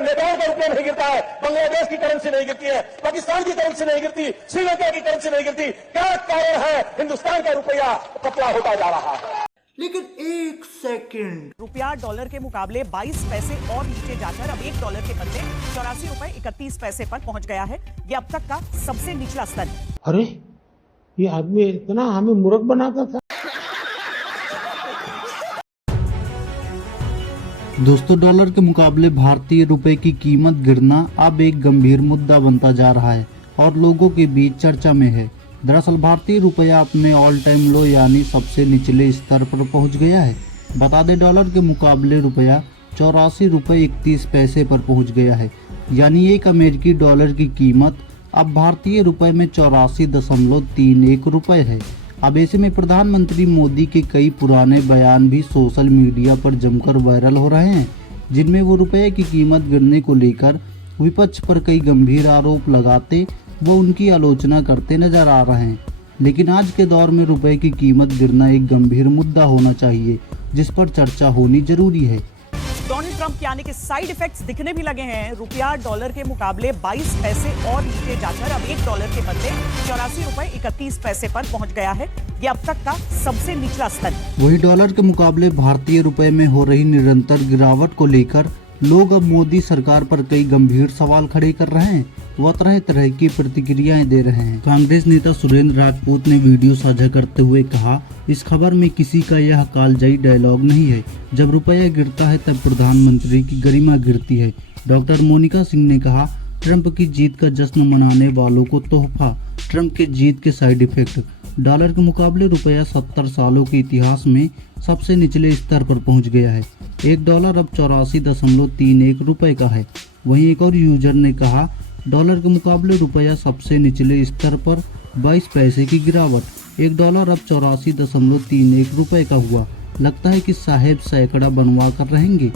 नेपाल का रुपया नहीं गिरता है, बांग्लादेश की करेंसी नहीं गिरती है, पाकिस्तान की करेंसी नहीं गिरती, श्रीलंका की करेंसी नहीं गिरती। क्या कारण है हिंदुस्तान का रुपया पतला होता जा रहा है? लेकिन एक सेकंड, रुपया डॉलर के मुकाबले 22 पैसे और नीचे जाकर अब $1 के बदले 84 रुपए 31 पैसे पर पहुंच गया है। ये अब तक का सबसे निचला स्तर है। अरे ये आदमी इतना हमें मूर्ख बनाता था। दोस्तों, डॉलर के मुकाबले भारतीय रुपए की कीमत गिरना अब एक गंभीर मुद्दा बनता जा रहा है और लोगों के बीच चर्चा में है। दरअसल भारतीय रुपया अपने ऑल टाइम लो यानी सबसे निचले स्तर पर पहुंच गया है। बता दें, डॉलर के मुकाबले रुपया 84 रुपए 31 पैसे पर पहुंच गया है। यानी एक अमेरिकी डॉलर की कीमत अब भारतीय रुपए में 84.31 रुपए है। अब ऐसे में प्रधानमंत्री मोदी के कई पुराने बयान भी सोशल मीडिया पर जमकर वायरल हो रहे हैं, जिनमें वो रुपये की कीमत गिरने को लेकर विपक्ष पर कई गंभीर आरोप लगाते वो उनकी आलोचना करते नजर आ रहे हैं। लेकिन आज के दौर में रुपए की कीमत गिरना एक गंभीर मुद्दा होना चाहिए, जिस पर चर्चा होनी जरूरी है। डोनाल्ड ट्रंप के आने के साइड इफेक्ट्स दिखने भी लगे हैं। रुपया डॉलर के मुकाबले 22 पैसे और नीचे जाकर अब $1 के बदले 84 रुपए 31 पैसे पर पहुंच गया है। ये अब तक का सबसे निचला स्तर है। वही डॉलर के मुकाबले भारतीय रुपए में हो रही निरंतर गिरावट को लेकर लोग अब मोदी सरकार पर कई गंभीर सवाल खड़े कर रहे हैं व तरह तरह की प्रतिक्रियाएं दे रहे हैं। कांग्रेस नेता सुरेंद्र राजपूत ने वीडियो साझा करते हुए कहा, इस खबर में किसी का यह कालजयी डायलॉग नहीं है। जब रुपया गिरता है तब प्रधानमंत्री की गरिमा गिरती है। डॉक्टर मोनिका सिंह ने कहा, ट्रंप की जीत का जश्न मनाने वालों को तोहफा, ट्रंप के जीत के साइड इफेक्ट। डॉलर के मुकाबले रुपया 70 सालों के इतिहास में सबसे निचले स्तर पर पहुंच गया है। $1 अब 84.31 रुपए का है। वहीं एक और यूजर ने कहा, डॉलर के मुकाबले रुपया सबसे निचले स्तर पर 22 पैसे की गिरावट। $1 अब 84.31 रुपए का हुआ। लगता है कि साहेब सैकड़ा बनवा कर रहेंगे।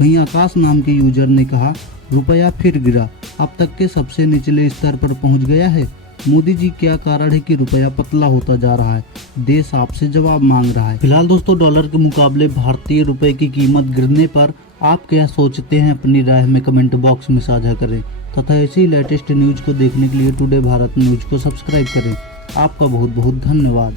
वहीं आकाश नाम के यूजर ने कहा, रुपया फिर गिरा, अब तक के सबसे निचले स्तर पर पहुंच गया है। मोदी जी, क्या कारण है कि रुपया पतला होता जा रहा है? देश आपसे जवाब मांग रहा है। फिलहाल दोस्तों, डॉलर के मुकाबले भारतीय रुपए की कीमत गिरने पर आप क्या सोचते हैं? अपनी राय में कमेंट बॉक्स में साझा करें तथा ऐसी लेटेस्ट न्यूज को देखने के लिए टुडे भारत न्यूज को सब्सक्राइब करें। आपका बहुत बहुत धन्यवाद।